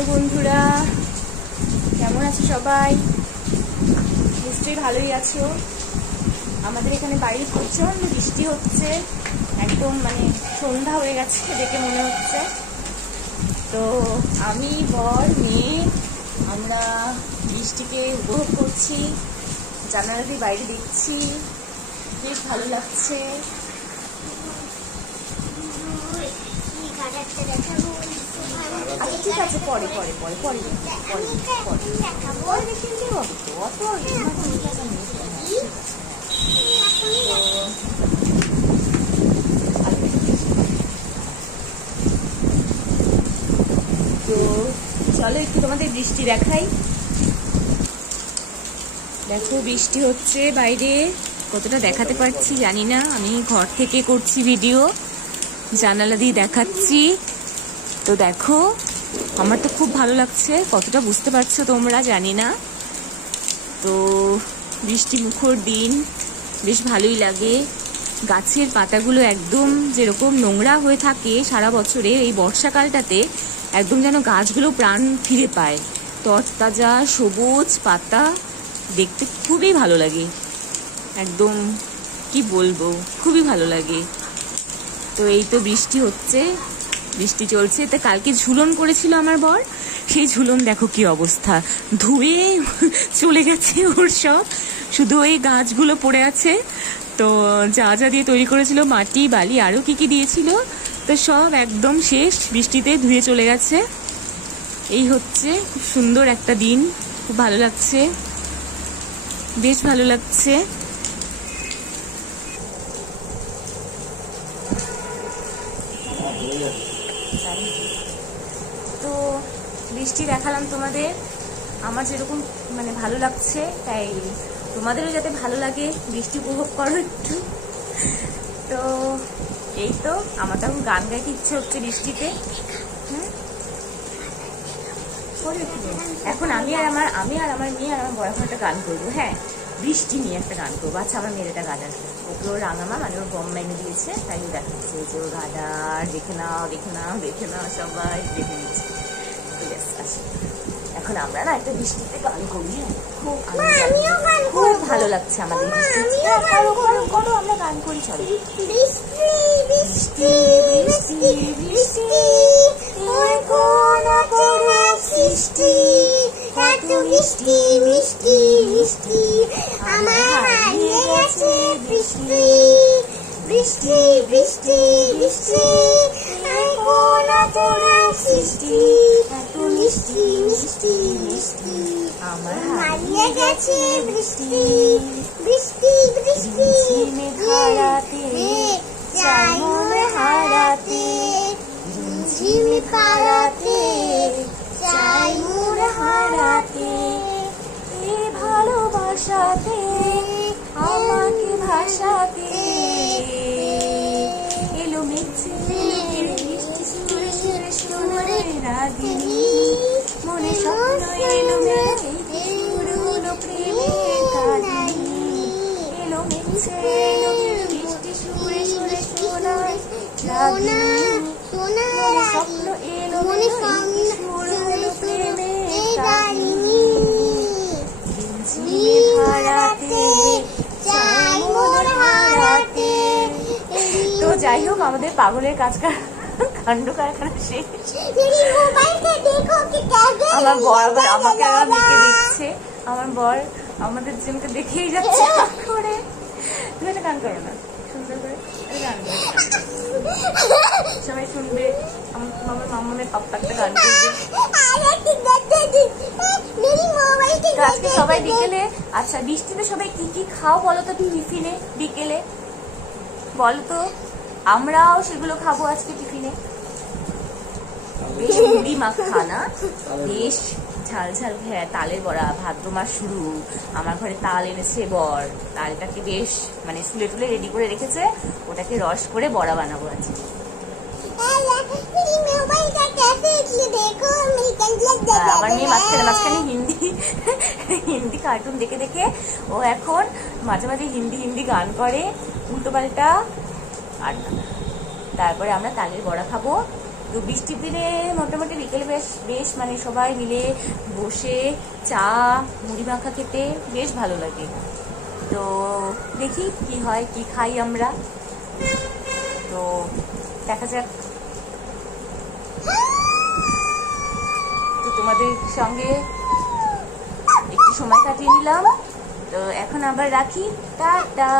Hello বন্ধুরা, কেমন আছো সবাই? নিশ্চয়ই ভালোই আছো। আমাদের এখানে বাইরে প্রচন্ড বৃষ্টি হচ্ছে, একদম মানে সন্ধ্যা হয়ে গেছে দেখে মনে হচ্ছে। তো আমি, বর, মেয়ে আমরা বৃষ্টিকে উপভোগ করছি, জানালা দিয়ে বাইরে দেখছি, বেশ ভালো লাগছে। আচ্ছা ঠিক আছে, পরে পরে পরে পরে পরে পরে দেখে হবে তো, অত তো চলো একটু তোমাদের বৃষ্টি দেখাই। দেখো বৃষ্টি হচ্ছে বাইরে, কতটা দেখাতে পারছি জানি না। আমি ঘর থেকে করছি ভিডিও, জানালা দিয়ে দেখাচ্ছি। তো দেখো, আমার তো খুব ভালো লাগছে, কতটা বুঝতে পারছো তোমরা জানি না। তো বৃষ্টি মুখর দিন, বেশ ভালোই লাগে। গাছের পাতাগুলো একদম যেরকম নোংরা হয়ে থাকে সারা বছরে, এই বর্ষাকালটাতে একদম যেন গাছগুলো প্রাণ ফিরে পায়। তরতাজা সবুজ পাতা দেখতে খুবই ভালো লাগে, একদম কি বলবো, খুবই ভালো লাগে। তো এই তো বৃষ্টি হচ্ছে, বৃষ্টি চলছে। তো কালকে ঝুলন করেছিল আমার বর, সেই ঝুলন দেখো কি অবস্থা, ধুয়ে চলে গেছে ওর সব, শুধু ওই গাছগুলো পড়ে আছে। তো যা যা দিয়ে তৈরি করেছিল, মাটি বালি আরো কি কি দিয়েছিল, তো সব একদম শেষ, বৃষ্টিতে ধুয়ে চলে গেছে। এই হচ্ছে খুব সুন্দর একটা দিন, খুব ভালো লাগছে, বেশ ভালো লাগছে। তো বৃষ্টি দেখালাম তোমাদের, আমার যেরকম মানে ভালো লাগছে, তাই তোমাদেরও যাতে ভালো লাগে, বৃষ্টি উপভোগ করো একটু। তো এই তো, আমার তো এখন গান গাইতে ইচ্ছে হচ্ছে বৃষ্টিতে। এখন আমি আর আমার মেয়ে আর আমার বড় এখন একটা গান করবো। হ্যাঁ, বৃষ্টি নিয়ে একটা গান করবো। আচ্ছা, আমার মেয়ের একটা গান আসবে, ওকে ওর রাঙামা মানে ওর বম্মা এনে দিয়েছে, তাই ও দেখাচ্ছে যে ওর গাডার দেখে নাও দেখে নাও দেখে নাও, সবাই দেখে নিচ্ছে। ঠিক আছে, আচ্ছা এখন আমরা না একটা বৃষ্টিতে গান করি। খুব ভালো লাগছে আমাদের বৃষ্টিতে, করো আমরা গান করি। চলো, বৃষ্টি বৃষ্টি বৃষ্টি বৃষ্টি সৃষ্টি, এত মিষ্টি মিষ্টি মিষ্টি আমার হারিয়ে গেছে বৃষ্টি। বৃষ্টি বৃষ্টি বৃষ্টি সৃষ্টি, এত মিষ্টি মিষ্টি মিষ্টি আমার হারিয়ে গেছে বৃষ্টি। বৃষ্টি বৃষ্টি ধারাতে চাই মোর হারাতে, ঝিমি ধারাতে চাই মোর হারাতে, এ ভালোবাসাতে আমাকে ভাসাতে, এলো মিছে বৃষ্টি সুরে সুরে সুরে রাগিনী, মনে স্বপ্ন এলো মেঘে সুরে হলো প্রেমের কাহিনী। এলো মিছে বৃষ্টি সুরে সুরে সোনার রাগিনী, মনে স্বপ্ন এলো মেঘে সুরে হলো প্রেমের কাহিনী। ঝিমি ধারাতে চাই মোর হারাতে। তো যাই হোক, আমাদের পাগলের কাণ্ড কারখানা শেষ। আমার বর আবার আমাকে দেখে দিচ্ছে, আমার বর আমাদের জনকে দেখেই যাচ্ছে করে। তুমি একটা গান করো না সুন্দর করে, গান সবাই শুনবে। আমার মামামের পাপ্পা একটা গান করবে আজকে সবাই বিকেলে। আচ্ছা, বৃষ্টিতে সবাই কি কি খাও বলো তো টিফিনে, বিকেলে বলো তো, আমরাও সেগুলো খাবো আজকে টিফিনে। বেশ মুড়ি মাখা না, বেশ ঝাল ঝাল তালের বড়া, ভাদ্র মাস শুরু, আমার ঘরে তাল এনেছে বর, তালটাকে বেশ মানে ফুলে টুলে রেডি করে রেখেছে, ওটাকে রস করে বড়া বানাবো আজকে। আমার মেয়ে মাঝখানে মাঝখানে হিন্দি কার্টুন দেখে দেখে ও এখন মাঝে মাঝে হিন্দি গান করে উল্টো পাল্টা। আর তারপরে আমরা তালের বড়া খাবো, তো বৃষ্টির দিনে মোটামুটি বিকেলে বেশ বেশ মানে সবাই মিলে বসে চা মুড়ি মাখা খেতে বেশ ভালো লাগে। তো দেখি কি হয়, কি খাই আমরা, তো দেখা যাক। তো তোমাদের সঙ্গে একটু সময় কাটিয়ে নিলাম, তো এখন আবার রাখি, টাটা।